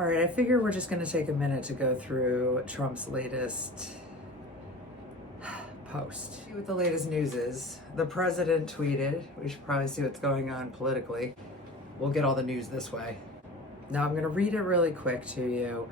All right, I figure we're just going to take a minute to go through Trump's latest post. See what the latest news is. The president tweeted, we should probably see what's going on politically. We'll get all the news this way. Now I'm going to read it really quick to you,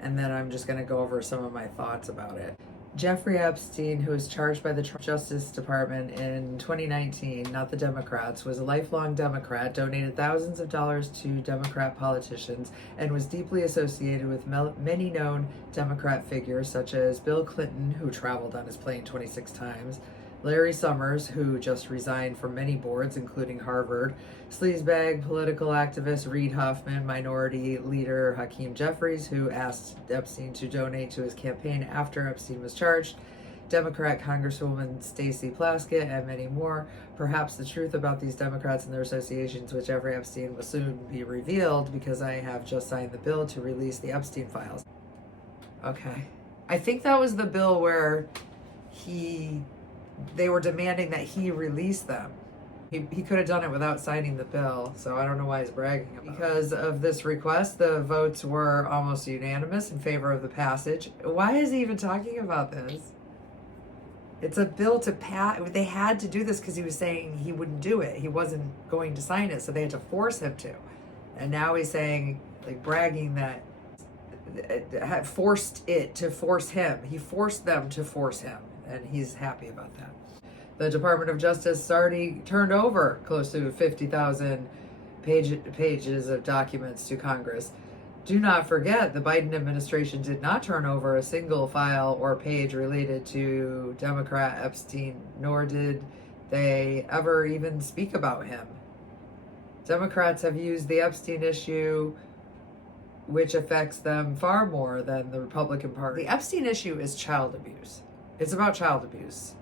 and then I'm just going to go over some of my thoughts about it. Jeffrey Epstein, who was charged by the Justice Department in 2019, not the Democrats, was a lifelong Democrat, donated thousands of dollars to Democrat politicians, and was deeply associated with many known Democrat figures such as Bill Clinton, who traveled on his plane 26 times, Larry Summers, who just resigned from many boards, including Harvard, sleazebag political activist Reid Hoffman, minority leader Hakeem Jeffries, who asked Epstein to donate to his campaign after Epstein was charged, Democrat Congresswoman Stacey Plaskett, and many more. Perhaps the truth about these Democrats and their associations with Jeffrey Epstein will soon be revealed because I have just signed the bill to release the Epstein files. Okay. I think that was the bill where they were demanding that he release them. He could have done it without signing the bill, so I don't know why he's bragging about it. Because of this request, the votes were almost unanimous in favor of the passage. Why is he even talking about this? It's a bill to pass. They had to do this because he was saying he wouldn't do it. He wasn't going to sign it, so they had to force him to. And now he's saying, like, bragging that had forced it to force him. He forced them to force him, and he's happy about that. The Department of Justice has already turned over close to 50,000 pages of documents to Congress. Do not forget, the Biden administration did not turn over a single file or page related to Democrat Epstein, nor did they ever even speak about him. Democrats have used the Epstein issue, which affects them far more than the Republican Party. The Epstein issue is child abuse. It's about child abuse.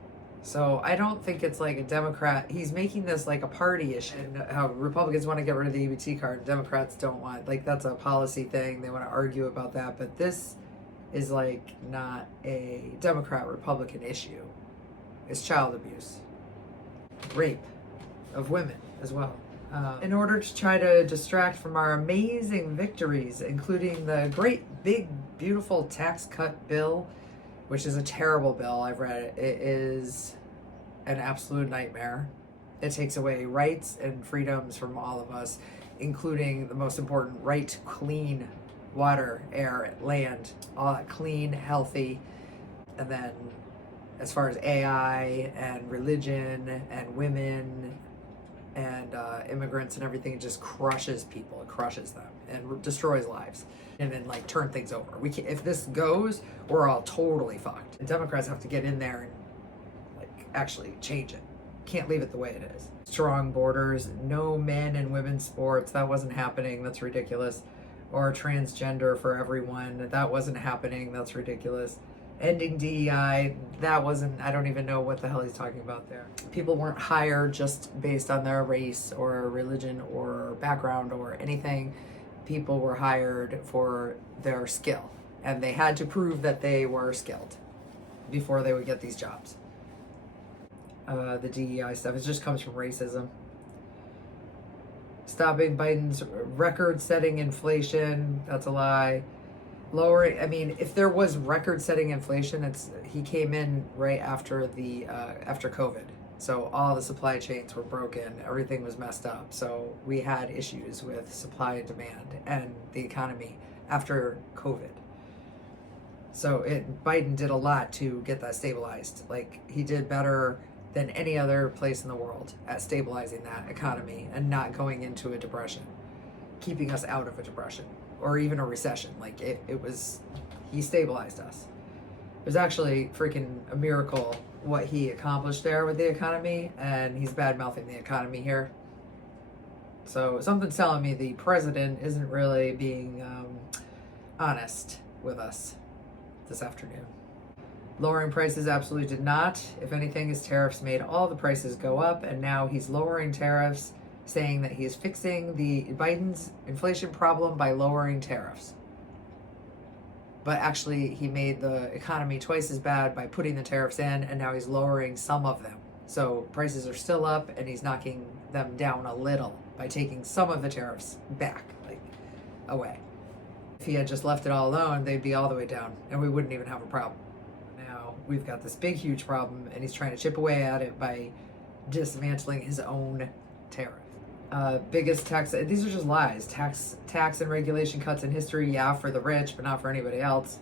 So I don't think it's like a Democrat. He's making this like a party issue. And how Republicans want to get rid of the EBT card. Democrats don't want. Like, that's a policy thing. They want to argue about that. But this is like not a Democrat-Republican issue. It's child abuse. Rape of women as well. In order to try to distract from our amazing victories, including the great, big, beautiful tax cut bill, which is a terrible bill. I've read it. It is an absolute nightmare. It takes away rights and freedoms from all of us, including the most important right to clean water, air, land, all that clean, healthy. And then as far as AI and religion and women and immigrants and everything, it just crushes people. It crushes them and destroys lives. And then like turn things over. We can, if this goes, we're all totally fucked. And Democrats have to get in there and like actually change it. Can't leave it the way it is. Strong borders, no men and women's sports. That wasn't happening. That's ridiculous. Or transgender for everyone. That wasn't happening. That's ridiculous. Ending DEI, that wasn't, I don't even know what the hell he's talking about there. People weren't hired just based on their race or religion or background or anything. People were hired for their skill, and they had to prove that they were skilled before they would get these jobs. The DEI stuff, it just comes from racism. Stopping Biden's record-setting inflation, that's a lie. Lowering, I mean, if there was record-setting inflation, he came in right after after COVID. So all the supply chains were broken, everything was messed up. So we had issues with supply and demand and the economy after COVID. So Biden did a lot to get that stabilized. Like, he did better than any other place in the world at stabilizing that economy and not going into a depression, keeping us out of a depression or even a recession. Like, he stabilized us. It was actually freaking a miracle what he accomplished there with the economy, and he's bad-mouthing the economy here. So something's telling me the president isn't really being honest with us this afternoon. Lowering prices absolutely did not. If anything, his tariffs made all the prices go up, and now he's lowering tariffs, saying that he is fixing Biden's inflation problem by lowering tariffs. But actually, he made the economy twice as bad by putting the tariffs in, and now he's lowering some of them. So prices are still up, and he's knocking them down a little by taking some of the tariffs back, like, away. If he had just left it all alone, they'd be all the way down and we wouldn't even have a problem. Now we've got this big, huge problem and he's trying to chip away at it by dismantling his own tariff. Biggest tax, these are just lies. Tax and regulation cuts in history, yeah, for the rich, but not for anybody else.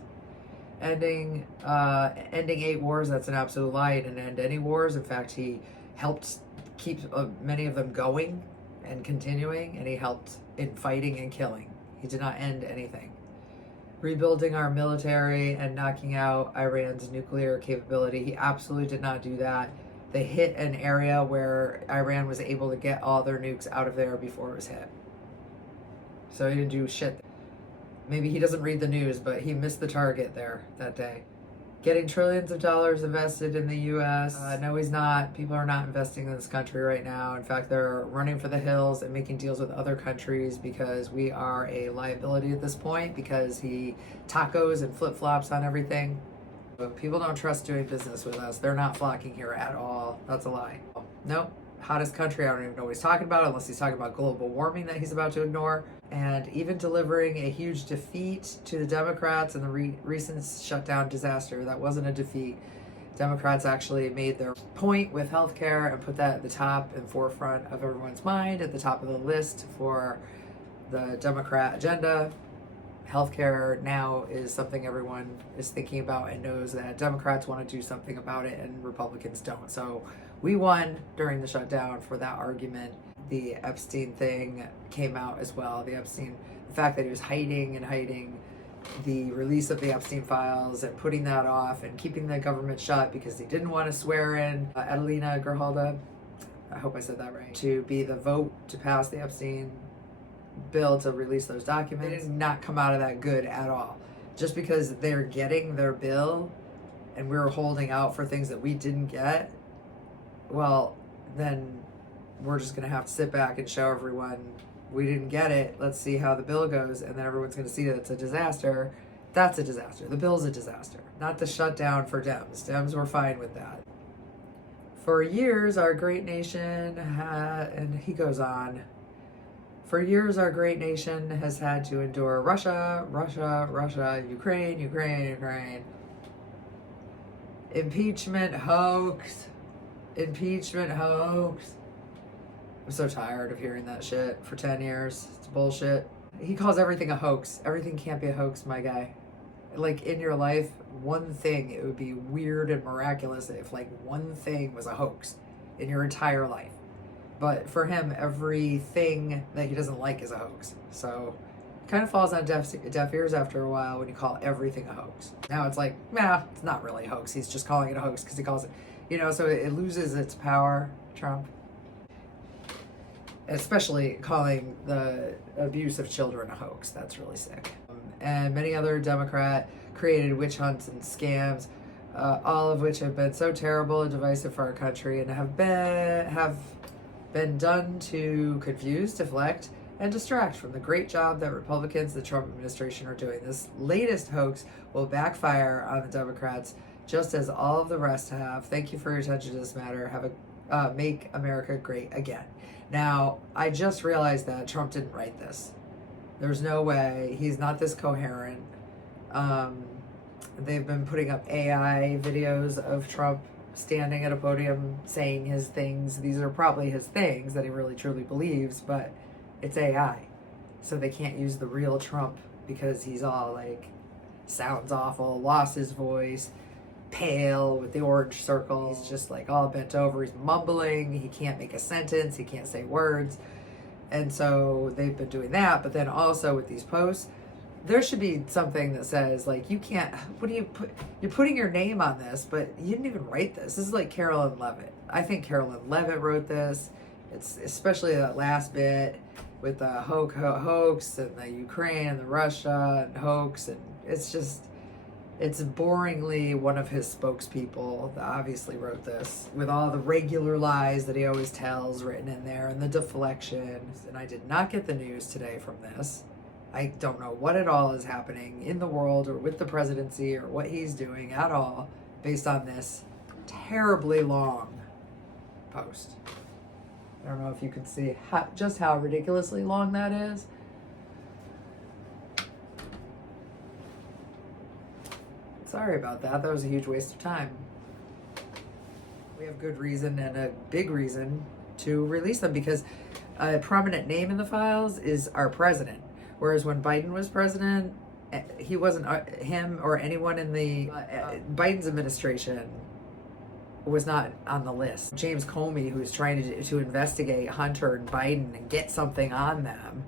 Ending 8 wars, that's an absolute lie. He didn't end any wars. In fact, he helped keep many of them going and continuing, and he helped in fighting and killing. He did not end anything. Rebuilding our military and knocking out Iran's nuclear capability, he absolutely did not do that. They hit an area where Iran was able to get all their nukes out of there before it was hit. So he didn't do shit. Maybe he doesn't read the news, but he missed the target there that day. Getting trillions of dollars invested in the U.S. No, he's not. People are not investing in this country right now. In fact, they're running for the hills and making deals with other countries because we are a liability at this point because he tacos and flip-flops on everything. But people don't trust doing business with us. They're not flocking here at all. That's a lie. Nope. Hottest country. I don't even know what he's talking about unless he's talking about global warming that he's about to ignore. And even delivering a huge defeat to the Democrats in the recent shutdown disaster. That wasn't a defeat. Democrats actually made their point with healthcare and put that at the top and forefront of everyone's mind, at the top of the list for the Democrat agenda. Healthcare now is something everyone is thinking about and knows that Democrats want to do something about it and Republicans don't. So we won during the shutdown for that argument. The Epstein thing came out as well. The fact that he was hiding the release of the Epstein files and putting that off and keeping the government shut because he didn't want to swear in Adelina Gerhalda, I hope I said that right, to be the vote to pass the Epstein bill to release those documents. They did not come out of that good at all. Just because they're getting their bill and we're holding out for things that we didn't get, well, then we're just going to have to sit back and show everyone we didn't get it. Let's see how the bill goes. And then everyone's going to see that it's a disaster. That's a disaster. The bill's a disaster. Not the shutdown for Dems. Dems were fine with that. For years, our great nation and he goes on, for years, our great nation has had to endure Russia, Ukraine. Impeachment hoax. I'm so tired of hearing that shit for 10 years. It's bullshit. He calls everything a hoax. Everything can't be a hoax, my guy. Like in your life, one thing, it would be weird and miraculous if like one thing was a hoax in your entire life. But for him, everything that he doesn't like is a hoax. So it kind of falls on deaf ears after a while when you call everything a hoax. Now it's like, nah, it's not really a hoax. He's just calling it a hoax because he calls it, so it loses its power, Trump. Especially calling the abuse of children a hoax. That's really sick. And many other Democrat created witch hunts and scams, all of which have been so terrible and divisive for our country and have been done to confuse, deflect, and distract from the great job that Republicans, the Trump administration, are doing. This latest hoax will backfire on the Democrats, just as all of the rest have. Thank you for your attention to this matter. Make America great again. Now, I just realized that Trump didn't write this. There's no way. He's not this coherent. They've been putting up AI videos of Trump standing at a podium saying his things. These are probably his things that he really truly believes, but it's AI. So they can't use the real Trump because he's all like, sounds awful, lost his voice, pale with the orange circle. He's just like all bent over. He's mumbling. He can't make a sentence. He can't say words. And so they've been doing that. But then also with these posts, there should be something that says like, you can't, you're putting your name on this, but you didn't even write this. This is like Carolyn Levitt. I think Carolyn Levitt wrote this. It's especially that last bit with the hoax and the Ukraine and the Russia and hoax. And it's boringly one of his spokespeople that obviously wrote this with all the regular lies that he always tells written in there and the deflections. And I did not get the news today from this. I don't know what at all is happening in the world or with the presidency or what he's doing at all based on this terribly long post. I don't know if you can see just how ridiculously long that is. Sorry about that. That was a huge waste of time. We have good reason and a big reason to release them because a prominent name in the files is our president. Whereas when Biden was president, he wasn't, him or anyone in the Biden's administration was not on the list. James Comey, who's trying to investigate Hunter and Biden and get something on them,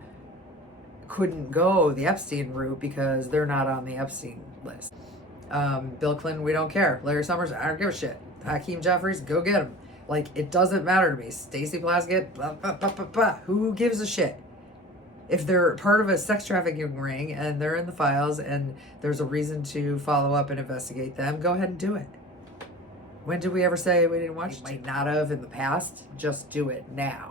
couldn't go the Epstein route because they're not on the Epstein list. Bill Clinton, we don't care. Larry Summers, I don't give a shit. Hakeem Jeffries, go get him. Like, it doesn't matter to me. Stacey Plaskett, blah, blah, blah, blah, blah. Who gives a shit? If they're part of a sex trafficking ring and they're in the files and there's a reason to follow up and investigate them, go ahead and do it. When did we ever say we didn't want to? Might not have in the past. Just do it now.